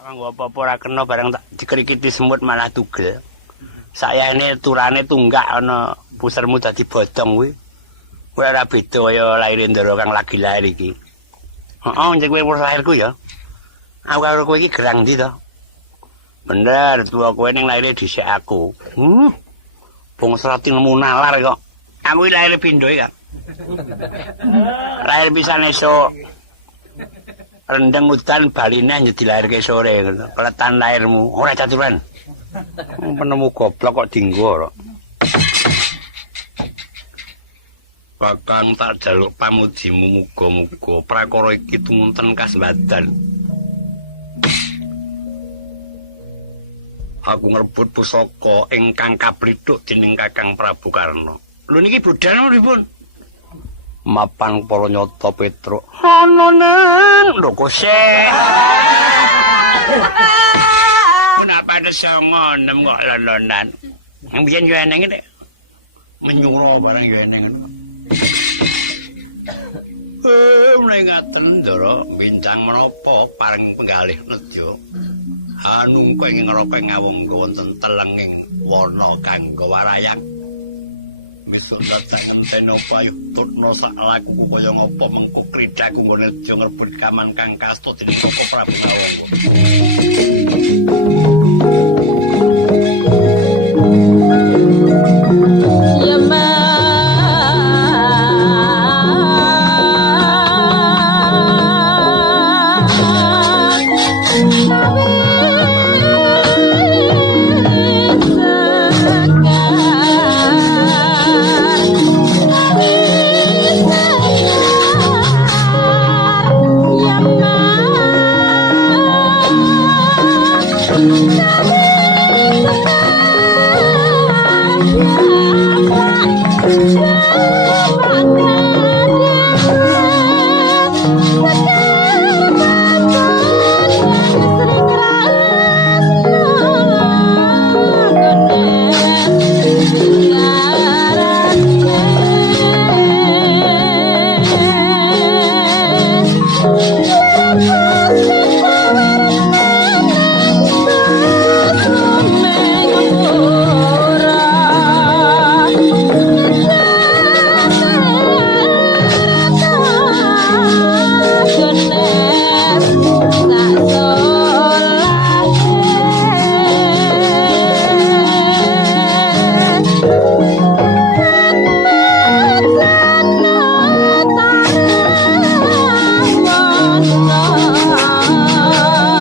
Nggo apa-apa ora kena bareng tak dikrikiti semut malah tugel. Sayane turane tunggak ana pusermu dadi bodong kuwi. Kowe ora beda kaya laire Ndara kang lagi lahir iki. Heeh, njek kowe wis lahirku ya. Aku karo kowe iki gerang ndi to? Bener, tua kowe ning lahir dhisik aku. Wong serati nemu nalar kok. Aku iki lahir pindho ya. Lahir pisan esuk. Rendeng udan baline jadi lahir ke sore ngono. Keletan lahirmu ora caturan. Penemu goblok kok dinggo kok. Bakang tak jaluk pamujimu muga-muga prakara iki tumunten kasembatan. Aku ngrebut pusaka ingkang kaprithuk dening Kakang Prabu Karna. Lho niki budal pripun? Mapan para nyata Petruk. Ana nang lho kosek. Kenapa ada songonem kok lolonan? Yang biyen yo eneng iki. Menyuro barang yo eneng. Mulai ngaten Ndara, bincang menapa pareng penggalih nedya. Hanung kowe ngroko ngawung wonten telenging warna kanggo warayak. Misal datang ngenteni apa tutno sak lakuku kaya ngapa mengko kridaku nggone nedya ngrebut kaman kang kasta dening Bapak Prabu Nawangga. Yeah.